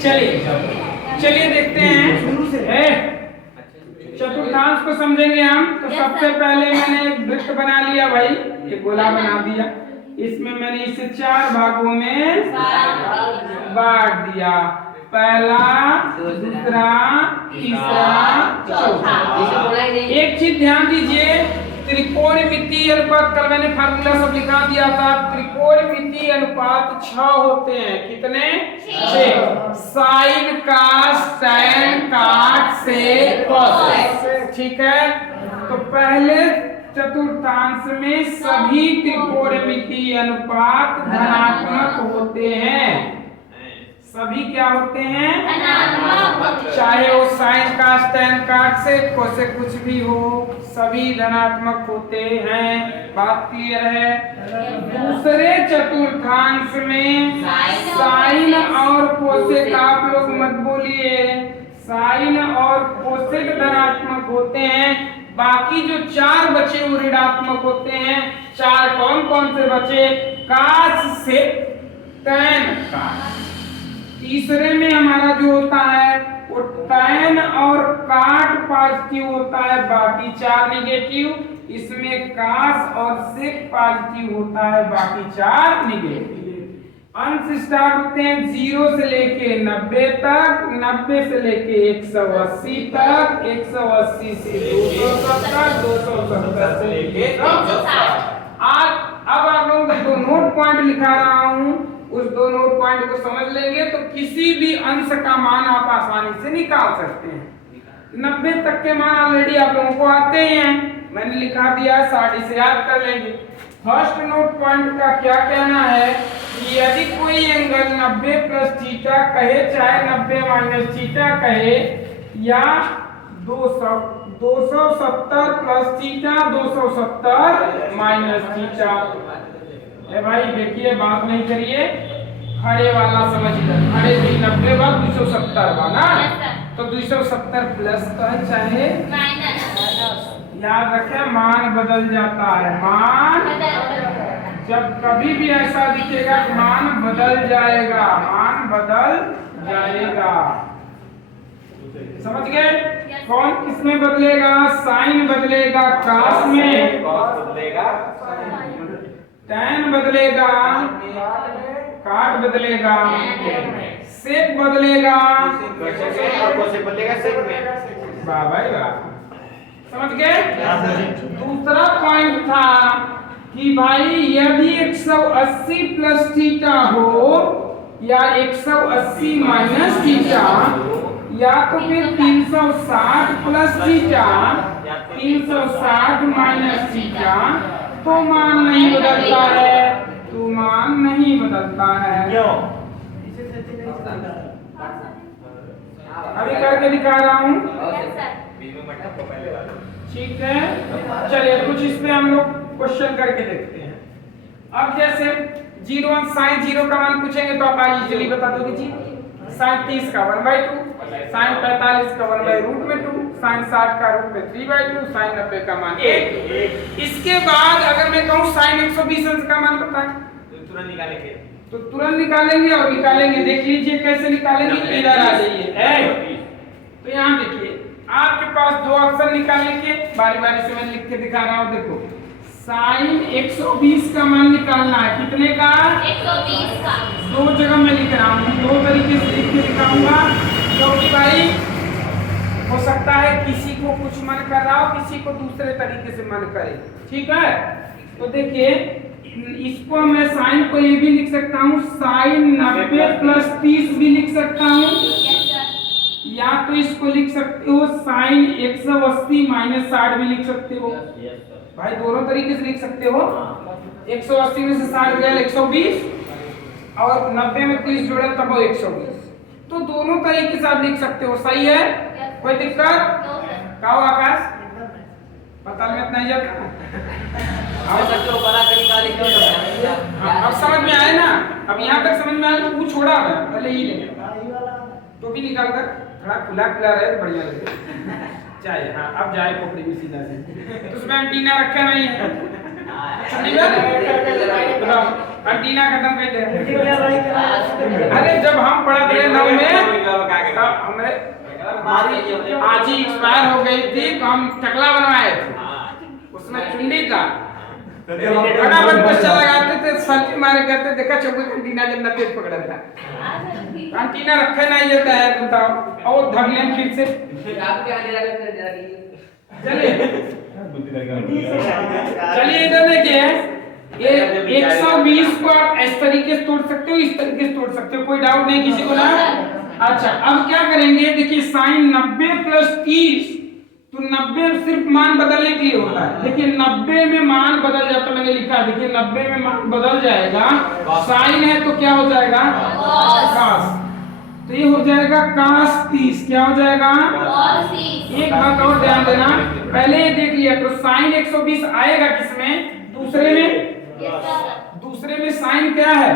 चलिए देखते हैं चतुर्थांश को समझेंगे हम। तो सबसे पहले मैंने एक वृत्त बना लिया भाई, एक गोला बना दिया। इसमें मैंने इसे 4 भागों में बांट दिया, पहला, दूसरा, तीसरा, चौथा। एक चीज ध्यान दीजिए, त्रिकोणमितीय अनुपात, कल मैंने फार्मूला सब लिखा दिया था। त्रिकोणमितीय अनुपात 6 होते हैं। कितने? 6। साइन कास टैन काट सेक कॉस। ठीक है, तो पहले चतुर्थांश में सभी त्रिकोणमितीय अनुपात धनात्मक होते हैं। सभी क्या होते हैं? धनात्मक। चाहे वो साइन कास टैन काट सेक कॉस से कुछ भी हो, सभी धनात्मक होते हैं। बात क्लियर है? दूसरे चतुर्थांश में साइन और कोसेक, आप लोग मत बोलिए, साइन और कोसेक धनात्मक होते हैं। बाकी जो 4 बचे वो ऋणात्मक होते हैं। 4 कौन कौन से बचे? कास सेक टैन काट। तीसरे में हमारा जो होता है वो टैन और काट पॉजिटिव होता है, बाकी 4 नेगेटिव। इसमें कास और सेक पॉजिटिव होता है, बाकी 4 नेगेटिव। अंश स्टार्ट होते हैं 0 से लेके 90 तक, 90 से लेके 180 तक, 180 से 270, 270 से लेके 260। आज अब आप लोगों को 2 नोट पॉइंट लिखा रहा हूं, उस 2 नोट पॉइंट को समझ लेंगे तो किसी भी अंश का मान आप आसानी से निकाल सकते हैं। 90 तक के मान ऑलरेडी आप लोगों को आते ही हैं, मैंने लिखा दिया, 60 से याद कर लेंगे। फर्स्ट नोट पॉइंट का क्या कहना है कि यदि कोई एंगल 90 प्लस थीटा कहे, चाहे 90 माइनस थीटा कहे, या 270 प्लस थीटा, 270 माइनस थीटा। भाई देखिए, बात नहीं करिए, खड़े वाला समझ लो, खड़े भी 90 बार 270 बार ना, तो 270 प्लस का चाहे माइनस, याद रखें मान बदल जाता है। मान जब कभी भी ऐसा दिखेगा मान बदल जाएगा, मान बदल जाएगा। समझ गए? कौन किसमें बदलेगा? साइन बदलेगा कास में, टैन बदलेगा, काट बदलेगा, सेक बदलेगा, वाह भाई वाह। समझ गए? दूसरा पॉइंट था कि भाई यदि 180 प्लस थीटा हो या 180 माइनस थीटा, या तो फिर 360 प्लस थीटा, 360 माइनस थीटा, तो मान नहीं बदलता है, तो मान नहीं बदलता है। क्यों? अभी करके दिखा रहा हूँ। ठीक है, चलिए कुछ इसमें हम लोग क्वेश्चन करके देखते हैं। अब जैसे 0 साइन 0 का मान पूछेंगे तो आप आज इजीली बता दोगे जी। साइन 30 का 1/2, साइन 45 का 1/√2, साइन 60 का √2, 3/2, साइन 90 का मान 1। इसके बाद अगर मैं कहूँ साइन 120 अंश का मान बताएं, तो तुरंत निकालेंगे और निकालेंगे। देख लीजिए कैसे निकालेंगे, इधर आ जाइए। तो यहाँ देखिए, आपके पास 2 ऑप्शन निकालने के, बारी बारी से मैं लिख के दिखा रहा हूँ। देखो, साइन 120 का मान निकालना है, कितने का? 120 का। 2 जगह मैं लिख रहा हूँ, 2 तरीके से लिख के दिखाऊंगा, क्योंकि भाई हो सकता है किसी को कुछ मन कर रहा हो, किसी को दूसरे तरीके से मन करे। ठीक है, तो देखिए इसको मैं साइन को ये भी लिख सकता हूँ, साइन 90 प्लस 30 भी लिख सकता हूँ, या तो इसको लिख सकते हो साइन 180 माइनस 60 भी लिख सकते हो। भाई दोनों तरीके से लिख सकते हो। 180 में से 60 गया 120, और 90 में 30 जोड़े तब 120, तो दोनों तरीके से आप लिख सकते हो। सही है? कोई दिक्कत? क्या हो आकाश? पता लग नहीं जाता? अब समझ में आए ना? अब यहाँ तक समझ में आया तो वो छोड़ा है, पहले ही लेंगे तो भी निकाल कर थोड़ा खुला खुला रहे तो बढ़िया लगे। चाहिए हाँ, अब जाए खोपड़ी में सीधा से, तो उसमें एंटीना रखा नहीं है। एंटीना खत्म कर दे। अरे जब हम पढ़ा थे 9 में हमारे हमारी आज ही एक्सपायर हो गई थी तो हम चकला बनवाए थे उसमें चुंडी का फटाफट क्वेश्चन लगाते थे सल्टी मारे कहते देखा चौकी कंटीना जब नब्बे पकड़ा था कंटीना रखे नहीं जाता है बताओ और धर लें फिर से चलिए इधर देखिए ये 120 को आप इस तरीके से तोड़ सकते हो इस तरीके से तोड़ सकते हो कोई डाउट नहीं किसी को ना। अच्छा अब क्या करेंगे देखिए साइन 90 प्लस 30 तो 90 सिर्फ मान बदलने के लिए होता है। देखिए 90 में मान बदल जाता मैंने लिखा देखिए 90 में मान बदल जाएगा साइन है तो क्या हो जाएगा cos तो ये हो जाएगा cos 30 क्या हो जाएगा cos 30। एक बात और ध्यान देना पहले ये देख लिया तो साइन 120 आएगा किसमें दूसरे में साइन क्या है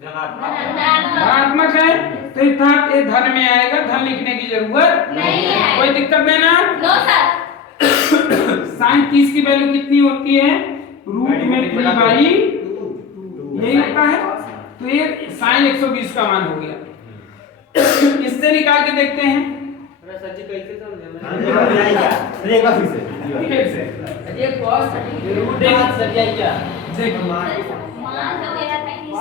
धनात्मक है तो ये धन में आएगा धन लिखने की जरूरत नहीं है कोई दिक्कत नहीं ना नो सर। साइन 30 की वैल्यू कितनी होती है रूट में 3/2 यही होता है तो ये साइन 120 का मान हो गया। इससे निकाल के देखते हैं सर जी कैसे समझे फिर से ये cos रूट सर क्या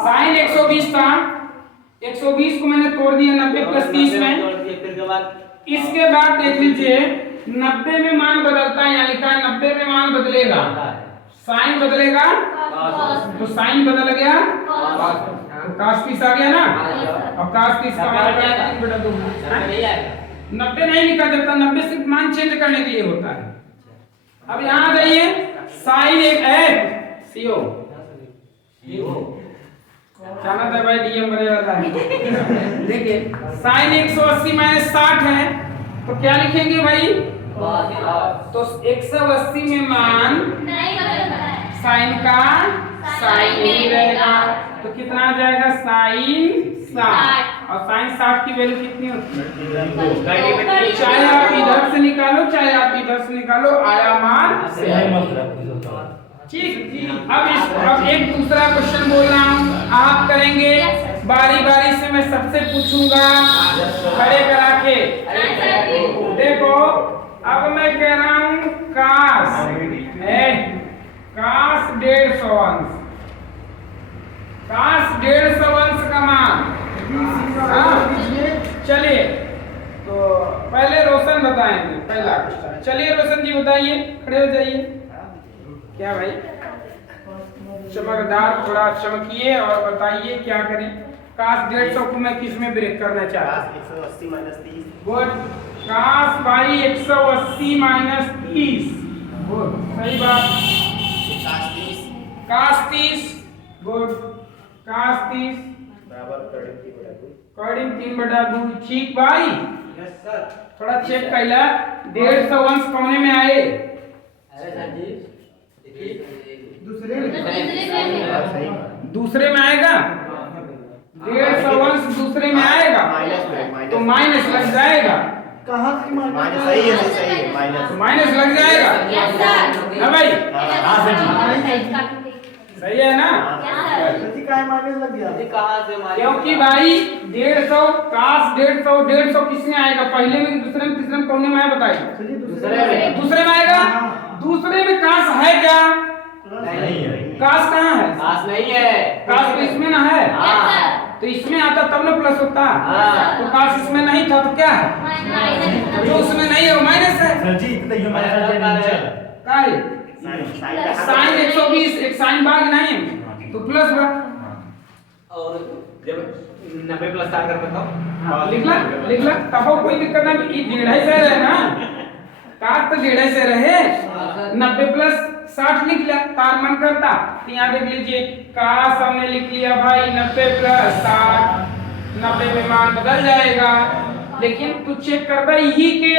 साइन 120 था 120 को मैंने तोड़ दिया 90 प्लस 30 में इसके बाद देख लीजिए 90 में मान बदलता है यहाँ लिखा है 90 में मान बदलेगा साइन बदलेगा तो साइन बदल गया तो cos 30 आ गया ना और cos 30 का मान क्या है 3/2 90 नहीं लिखा जाता 90 सिर्फ मान चेंज करने के लिए होता है। अब यहाँ जाइए साइन एक है सीओ जाना था भाई डीएम बने वाला है। देखिए साइन 180 माइनस 60 है तो क्या लिखेंगे भाई तो 180 में मान साइन का साइन ही रहेगा तो कितना आ जाएगा साइन 60 और साइन 60 की वैल्यू कितनी होती है चाहे आप इधर से निकालो चाहे आप इधर से निकालो आया मान ठीक। अब एक दूसरा क्वेश्चन बोल रहा हूँ आप करेंगे बारी बारी से मैं सबसे पूछूंगा खड़े करा के देखो अब मैं कह रहा हूँ काश 150 अंश काश 150 अंश का मान चलिए तो पहले रोशन बताएंगे पहला क्वेश्चन चलिए रोशन जी बताइए खड़े हो जाइए क्या भाई चमकदार थोड़ा चमकिए और बताइए क्या करें काश 150 को मैं किस में ब्रेक करना चाहता हूं 180 माइनस 30 गुड काश भाई 180 माइनस 30 गुड सही बात काश 30 गुड काश 30 बराबर कॉर्डिंग 3/2 ठीक भाई यस सर थोड़ा चेक कैला 150 अंश कौने में आए अरे सर जी दूसरे में आएगा 150 अंश दूसरे में आएगा तो माइनस लग जाएगा कहाँ की माइनस सही है माइनस माइनस लग जाएगा ना भाई सही है ना माइनस लग गया कहाँ से क्योंकि भाई 150 काश 150 किसमें आएगा पहले में दूसरे में तीसरे में कौन में आया बताइए दूसरे में आएगा दूसरे में काश है क्या नहीं है काश कहाँ है काश नहीं है काश तो इसमें ना है तो इसमें आता तब ना प्लस होता तो काश इसमें नहीं था तो क्या है जो उसमें नहीं है वो माइनस है सर जी इतना ही क्या है साइन 120 एक साइन भाग नहीं तो प्लस बा और जब 90 प्लस कर बताओ लिख ला तब कोई दिक्कत नहीं ये 1.5 से रहे ना काश तो 1.5 से रहे 90 प्लस 60 लिख लिया तार मन करता तो यहाँ देख लीजिए काश हमने लिख लिया भाई 90 प्लस 60 90 में मान बदल जाएगा लेकिन तू चेक करबा यही के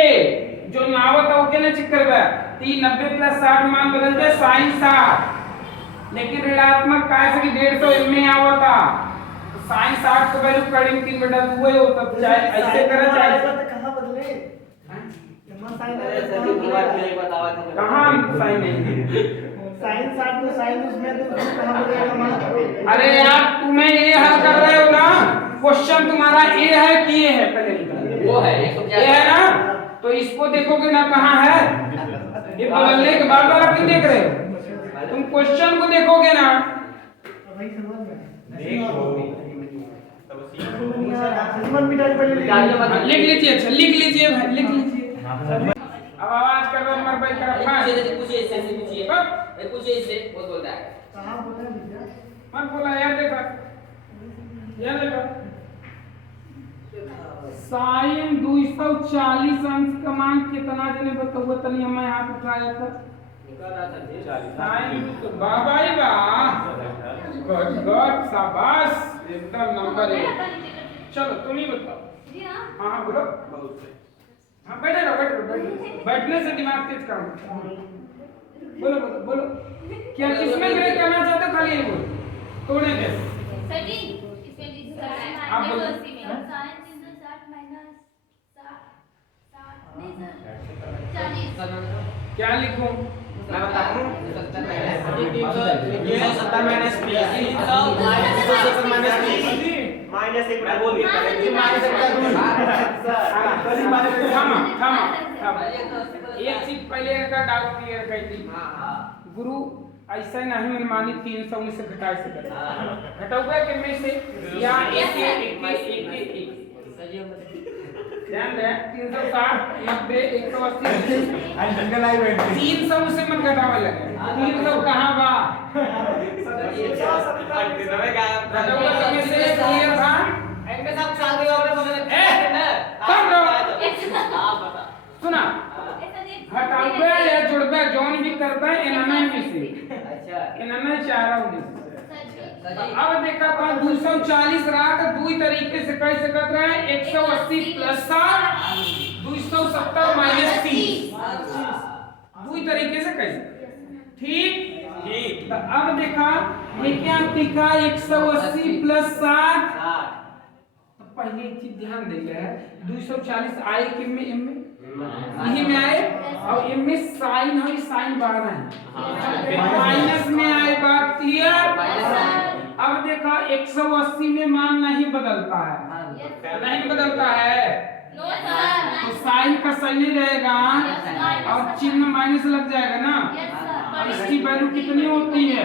जो नावत है ओके ना चेक करबा 90 प्लस 60 मान बदल जाए साइन 60 लेकिन ऋणात्मक काय से 150 में आवता तो साइन 60 को वैल्यू करेंगे 3/2 ही होता चाहे ऐसे करे चाहे कहाँ बदले कहाँ साइन नहीं साइन 60 तो साइन उसमें तो कहाँ बदलेगा अरे यार तुम्हें ये हल कर रहे हो ना क्वेश्चन तुम्हारा ए है कि ये है पहले वो है ये है ना, तो इसको देखोगे ना कहाँ है, ये बदलने के बाद वाला क्यों देख रहे हो, तुम क्वेश्चन को देखोगे ना। वही समझ में लिख लीजिए, अच्छा लिख लीजिए भाई, लिख लीजिए। अब आवाज कर रहा हूँ मर भाई तरफ पूछिए इससे पूछिए पूछिए इससे बहुत बोलता है। कहाँ बोल रहे हैं भैया? मत बोला यार, देखा यार देखा साइन 240 अंश का मान कितना जने बताओ, तनी हम हाथ उठाया था। साइन वाह भाई वाह, गुड गुड शाबाश, एकदम नंबर 1। चलो तुम ही बताओ। हाँ हाँ बोलो, हाँ बैठे रहो बैठे रहो, बैठने से दिमाग तेज करो। बोलो बोलो बोलो, क्या किसमें ब्रेक करना चाहते हो, खाली ये बोलो, तोड़े दे। आप बोलो। क्या लिखूं? मैं बताऊं 370 माइनस 370 माइनस 1 मैं बोल दिया थामा एक चीज पहले का डाउट क्लियर कर दी। गुरु ऐसा नहीं मनमानी 300 में से घटा सकते, घटाओगे कि में से या एक ध्यान दें, 360 90 180 300 से मत घटावे लगे, 300 कहाँ बा, घटाओगे में से क्लियर था। इनके साथ शादी हो गई कम रहो, सुना घटावे या जुड़वे जोन भी करता है इन्होंने में से, अच्छा इन्होंने चारा में से। अब देखा था 240 रात दो तरीके से कह सकत रहे, 180 प्लस 7 270 माइनस 30 दो तरीके से कह सकते, ठीक ठीक। तो अब देखा ये क्या दिखा 180 प्लस 60, तो पहले एक चीज ध्यान देंगे है 240 आए कि में एम में यही में आए, और एम में साइन है, साइन बढ़ना है, माइनस में आए, बात क्लियर। अब देखा 180 में मान नहीं बदलता है, नहीं बदलता है, तो साइन का सही रहेगा और चिन्ह माइनस लग जाएगा ना, और इसकी वैल्यू कितनी होती है,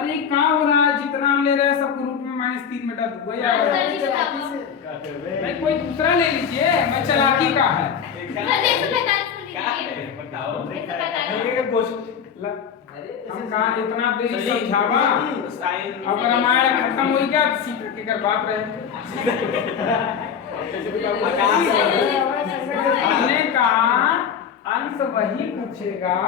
अरे क्या हो रहा है, जितना हम ले रहे हैं सब ग्रुप में -3 में डाल दूंगा, मैं कोई दूसरा ले लीजिए, मैं चालाकी का है। हम कहा इतना देरी समझावा, अब रामायण खत्म हो गया, सीता के घर बाप रहे। हमने कहा अंश वही पूछेगा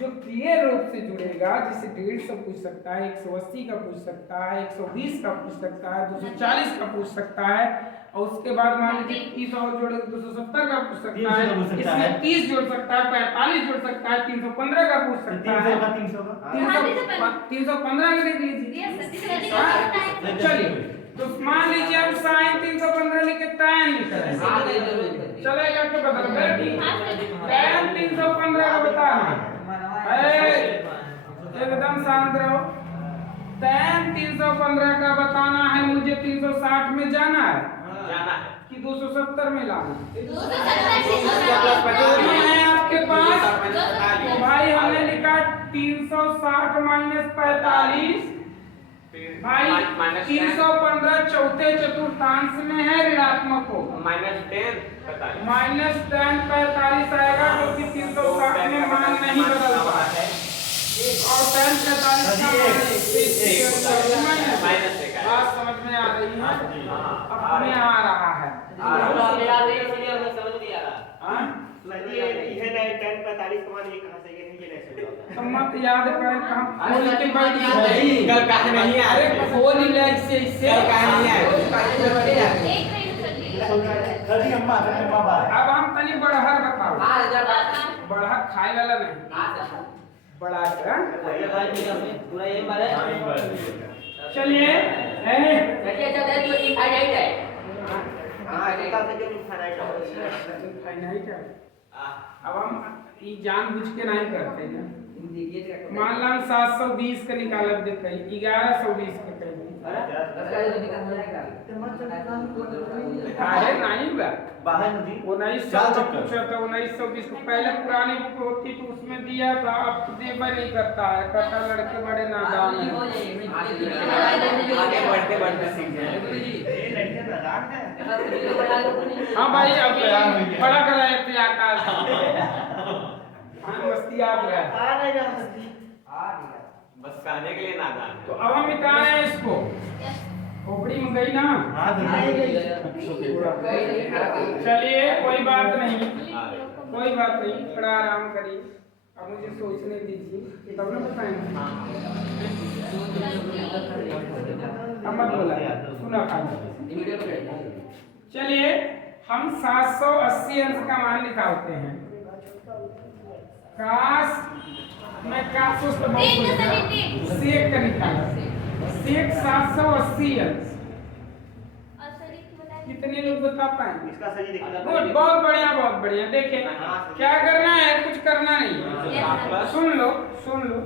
जो क्लियर रूप से जुड़ेगा, जिसे 150 पूछ सकता है, 180 का पूछ सकता है, 120 का पूछ सकता है, 240 का पूछ सकता है, और उसके बाद मान लीजिए 30 और जोड़े 270 का पूछ सकता है, इसमें 30 जोड़ सकता है, 45 जोड़ सकता है, 315 का पूछ सकता है, 315 का देख लीजिए। चलिए तो मान लीजिए हम साइन 315 लिखे tan लिख रहे हैं, चलेगा कि बदल गए, tan 315 का बताना, एकदम शांत रहो, tan 315 का बताना है मुझे, 360 में जाना है कि 270 में लाना है आपके पास, तो भाई हमने लिखा 360 माइनस 45, भाई 315 चौथे चतुर्थांश में है, ऋणात्मक हो, -10 45 आएगा, क्योंकि 360 में मान नहीं बदलता है, और tan 45 बात समझ में आ रही है, अपने आ रहा है, तो मत याद करें कहाँ खोल के बैठ गए, खोल ही ले इससे अब हम तनी बढ़हर बताओ, बढ़हर खाए वाला नहीं, बड़ा चलिए अब हम जानबूझ के नहीं करते ना, मान लो 720 का निकालब देते 1120 का कहीं, अरे नहीं पूरा बाहर नदी 1900 चार का चक्कर। पूछा था 1920 को पहले पुरानी बुक होती तो उसमें दिया था अब देवर नहीं करता है कहता लड़के बड़े नादान हैं आगे बढ़ते बढ़ते सीख जाए ये लड़के नादान है। हाँ भाई अब बड़ा कराया थे आकाश हाँ मस्ती आ गया आ रहेगा मस्ती। बस खाने के लिए नादान तो अब हम मिटाना है इसको खोपड़ी में गई ना हाँ तो चलिए कोई बात नहीं है कोई बात नहीं थोड़ा आराम करिए अब मुझे सोचने दीजिए तब ना बताएंगे अब मत बोला सुना खाली चलिए हम 780 अंश का मान निकालते हैं काश मैं काश उसको सेक का निकाला सेक 780 अंश कितने लोग बता पाएंगे इसका सही दिखा गुड बहुत बढ़िया देखिए क्या करना है कुछ करना नहीं है सुन लो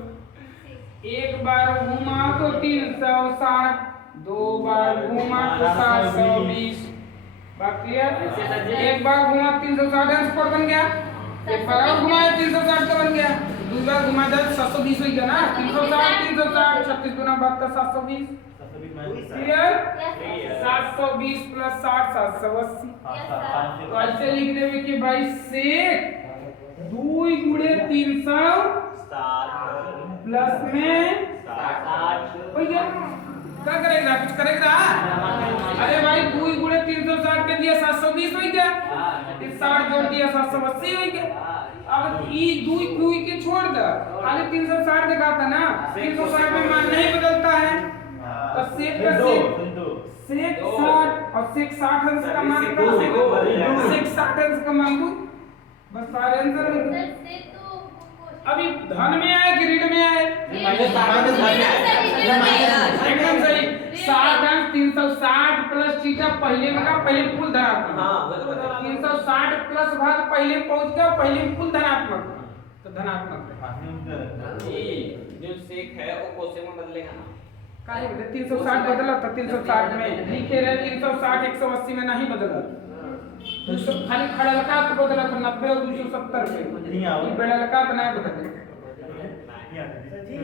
एक बार घुमा तो 360 दो बार घुमा तो 720 बात क्लियर एक बार घुमा 360 अंश पर बन गया एक बार और घुमाया 360 का बन गया दूसरा घुमा दे 720 हो गया ना 360 36 गुना 72 720 क्लियर 720 प्लस 60 780 तो ऐसे लिख देवे कि भाई सेक 2 गुणे 300 प्लस में 60 हो गया क्या करेगा कुछ करेगा अरे भाई 2 गुणे 360 के दिया 720 हो गया 60 जोड़ दिया 780 हो गया अब ई 2 के छोड़ दे खाली 360 दिखाता ना 360 में मान नहीं बदलता है तो सेक का सेक 60 और सेक 60 अंश का मान का सेक 60 अंश का मान दो बस सारे आंसर अभी धन में आए कि ऋण में आए एकदम सही 60 अंश 360 प्लस थीटा पहले में का पहले कुल धनात्मक हाँ, वो तो बता। 360 प्लस भाग पहले पहुंच गया पहले कुल धनात्मक तो धनात्मक जो सेक है वो कोसे में बदलेगा ना काहे बदले 360 बदला था 360 में लिखे रहे 360 180 में नहीं बदला खाली खड़ा लगा तो बदला था 90 और 270 में ये बड़ा लगा बनाए बदले